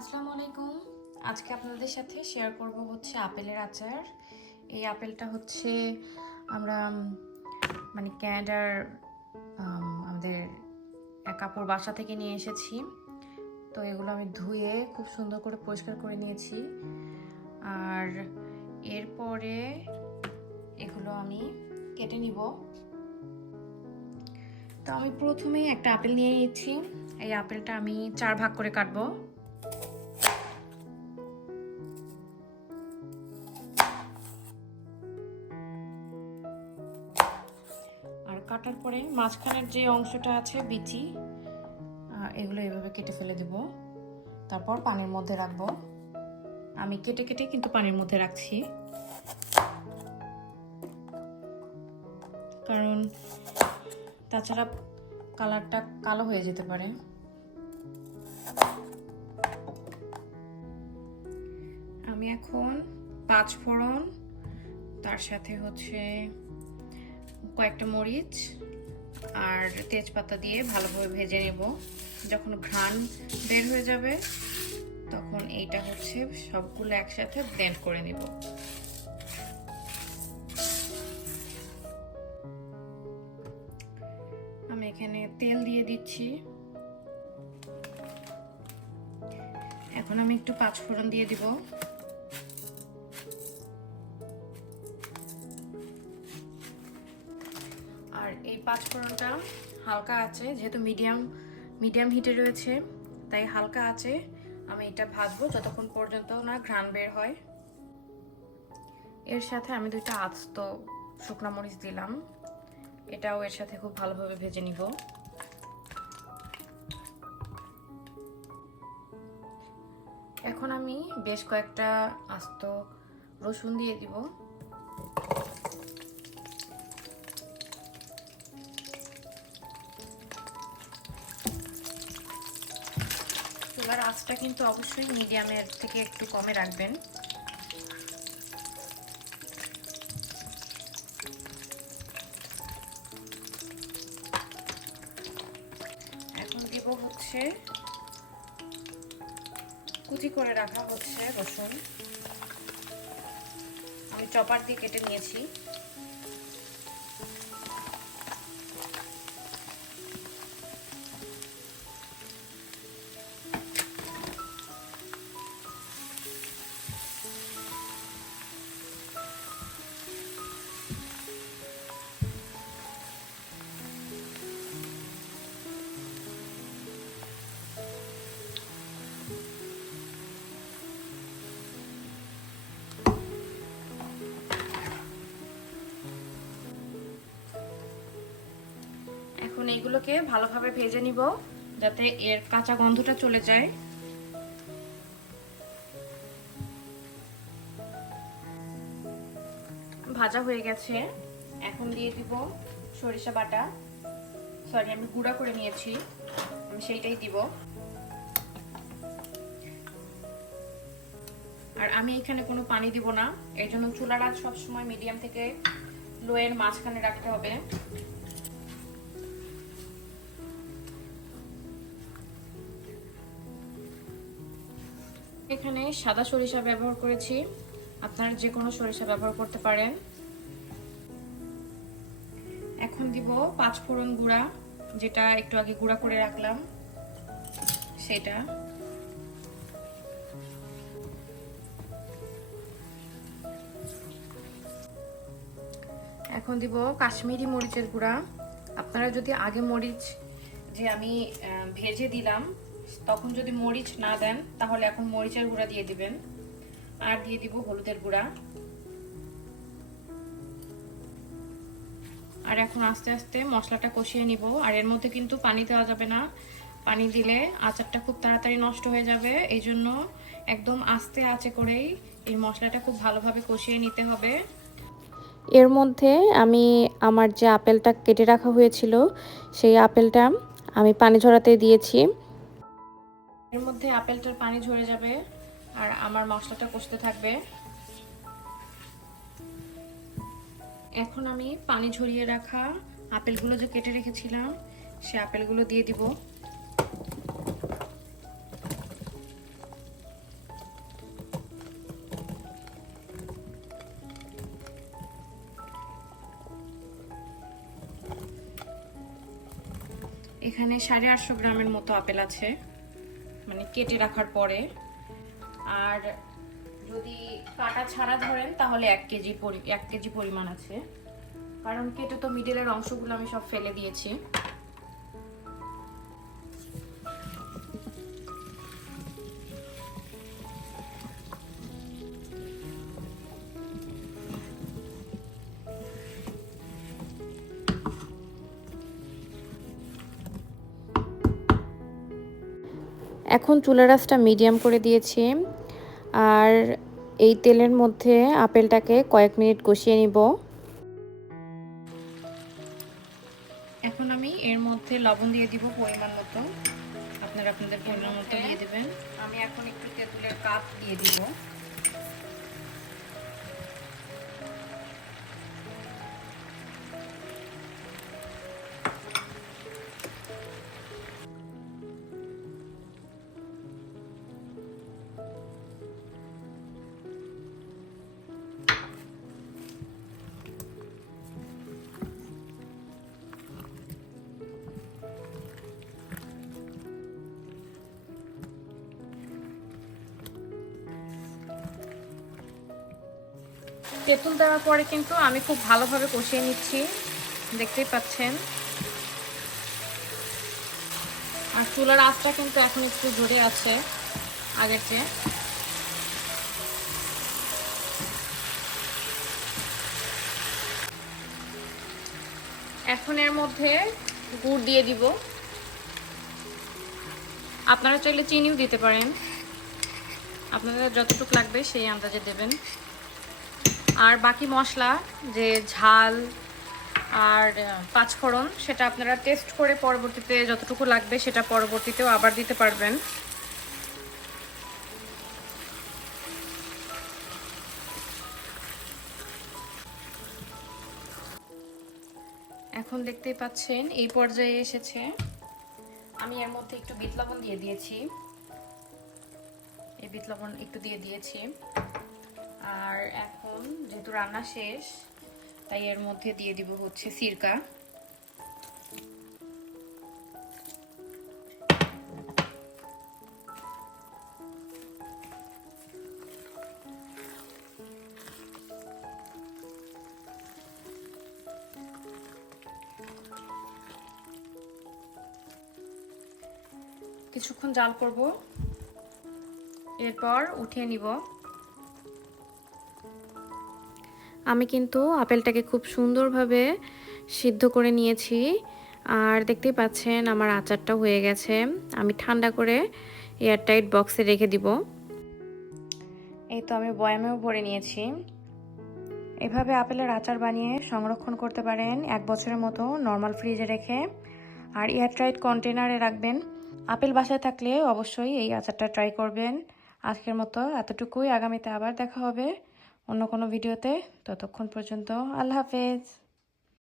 আসসালামু আলাইকুম। আজকে আপনাদের সাথে শেয়ার করব হচ্ছে আপেলের আচার। এই আপেলটা হচ্ছে আমরা ক্যানাডার আমাদের এক আপুর বাসা থেকে নিয়ে এসেছি। তো এগুলো আমি ধুয়ে খুব সুন্দর করে পরিষ্কার করে নিয়েছি। আর এরপরে এগুলো আমি কেটে নিব। তো আমি প্রথমেই একটা আপেল নিয়ে নিচ্ছি। এই আপেলটা আমি 4 ভাগ করে কাটবো। আর কাটার পরে মাঝখানের যে অংশটা আছে বিচি, এগুলো এভাবে কেটে ফেলে দেব। তারপর পানির মধ্যে রাখবো। আমি কেটে কেটে কিন্তু পানির মধ্যে রাখছি, কারণ তাছাড়া কালারটা কালো হয়ে যেতে পারে। আমি এখন 5 ফোড়ন, তার সাথে হচ্ছে কয়েকটা মরিচ আর তেজপাতা দিয়ে ভালোভাবে ভেজে নেব। যখন ঘ্রাণ বের হয়ে যাবে তখন এইটা হচ্ছে সবগুলো একসাথে ব্লেন্ড করে নেব। আমি এখানে তেল দিয়ে দিচ্ছি। এখন আমি একটু 5 ফোড়ন দিয়ে দিব। আর এই 5 ফোড়নটা হালকা আছে, যেহেতু মিডিয়াম হিটে রয়েছে, তাই হালকা আছে আমি এটা ভাজবো যতক্ষণ পর্যন্ত না ঘ্রাণ বের হয়। এর সাথে আমি 2টা আস্ত শুকনা মরিচ দিলাম, এটাও এর সাথে খুব ভালোভাবে ভেজে নিব। এখন আমি বেশ কয়েকটা আস্ত রসুন দিয়ে দিব। চুলার আঁচটা কিন্তু অবশ্যই মিডিয়ামের থেকে একটু কমে রাখবেন। এখন দিব হচ্ছে কুচি করে রাখা হচ্ছে রসুন, আমি চপার দিয়ে কেটে নিয়েছি। এখন এইগুলোকে ভালোভাবে ভেজে নিব যাতে এর কাঁচা গন্ধটা চলে যায়। ভাজা হয়ে গেছে, এখন দিয়ে দিব সরিষা বাটা। সরি, আমি গুঁড়া করে নিয়েছি, আমি সেইটাই দিব। আর আমি এখানে কোনো পানি দিব না, এর জন্য চুলার আঁচ সবসময় মিডিয়াম থেকে লো এর মাঝখানে রাখতে হবে। এখানে সাদা সরিষা ব্যবহার করেছি, আপনারা যে কোনো সরিষা ব্যবহার করতে পারেন। এখন দিব 5 ফোড়ন গুঁড়া, যেটা একটু আগে গুঁড়া করে রাখলাম সেটা। এখন দিব কাশ্মীরি মরিচের গুঁড়া। আপনারা যদি আগে মরিচ যে আমি ভেজে দিলাম তখন যদি মরিচ না দেন তাহলে এখন মরিচের গুঁড়া দিয়ে দিবেন। আর দিয়ে দিব হলুদের গুঁড়া। আর এখন আস্তে আস্তে মশলাটা কষিয়ে নিব। আর এর মধ্যে কিন্তু পানি দেওয়া যাবে না, পানি দিলে আচারটা খুব তাড়াতাড়ি নষ্ট হয়ে যাবে। এই জন্য একদম আস্তে আঁচে করেই এই মশলাটা খুব ভালোভাবে কষিয়ে নিতে হবে। এর মধ্যে আমি আমার যে আপেলটা কেটে রাখা হয়েছিল সেই আপেলটা আমি পানি ঝরাতে দিয়েছি। এর মধ্যে আপেলটার পানি ঝরে যাবে আর আমার মশলাটা কষতে থাকবে। এখন আমি পানি ঝরিয়ে রাখা আপেলগুলো যে কেটে রেখেছিলাম সে আপেলগুলো দিয়ে দিব। এখানে 850 গ্রামের মতো আপেল আছে, মানে কেটে রাখার পরে। আর যদি কাটা ছাড়া ধরেন তাহলে 1 কেজি পরিমাণ আছে, কারণ কেটে তো মিডলের অংশগুলো আমি সব ফেলে দিয়েছি। এখন চুলার আঁচটা মিডিয়াম করে দিয়েছি, আর এই তেলের মধ্যে আপেলটাকে কয়েক মিনিট কষিয়ে নিব। এখন আমি এর মধ্যে লবণ দিয়ে দিব পরিমাণ মতো, আপনারা আপনাদের পরিমাণ মতো দিয়ে দিবেন। আমি এখন একটু তেঁতুলের কাপ দিয়ে দিব। তেঁতুল দেওয়ার পরে কিন্তু আমি খুব ভালোভাবে কষিয়ে নিচ্ছি, দেখতেই পাচ্ছেন। আর চুলার আঁচটা কিন্তু এখন একটু জোরে আছে আগের চেয়ে। এখন এর মধ্যে গুড় দিয়ে দিব। আপনারা চাইলে চিনিও দিতে পারেন, আপনাদের যতটুকু লাগবে সেই আন্দাজে দেবেন। আর বাকি মশলা যে ঝাল আর পাঁচফোড়ন, সেটা আপনারা টেস্ট করে পরবর্তীতে যতটুকু লাগবে সেটা পরবর্তীতেও আবার দিতে পারবেন। এখন দেখতেই পাচ্ছেন এই পর্যায়ে এসেছে। আমি এর মধ্যে একটু বিট লবণ দিয়ে দিয়েছি, এই বিট লবণ একটু দিয়ে দিয়েছি। আর এখন যেহেতু রান্না শেষ, তাই এর মধ্যে দিয়ে দিব হচ্ছে সিরকা। কিছুক্ষণ জাল করব, এরপর উঠিয়ে নিব। আমি কিন্তু আপেলটাকে খুব সুন্দরভাবে সিদ্ধ করে নিয়েছি, আর দেখতেই পাচ্ছেন আমার আচারটা হয়ে গেছে। আমি ঠান্ডা করে এয়ারটাইট বক্সে রেখে দিব। এই তো আমি বয়ামেও ভরে নিয়েছি। এভাবে আপেলের আচার বানিয়ে সংরক্ষণ করতে পারেন 1 বছরের মতো নর্মাল ফ্রিজে রেখে, আর এয়ারটাইট কন্টেনারে রাখবেন। আপেল বাসায় থাকলে অবশ্যই এই আচারটা ট্রাই করবেন। আজকের মতো এতটুকুই, আগামীতে আবার দেখা হবে অন্য কোনো ভিডিওতে। ততক্ষণ পর্যন্ত আল্লাহ হাফেজ।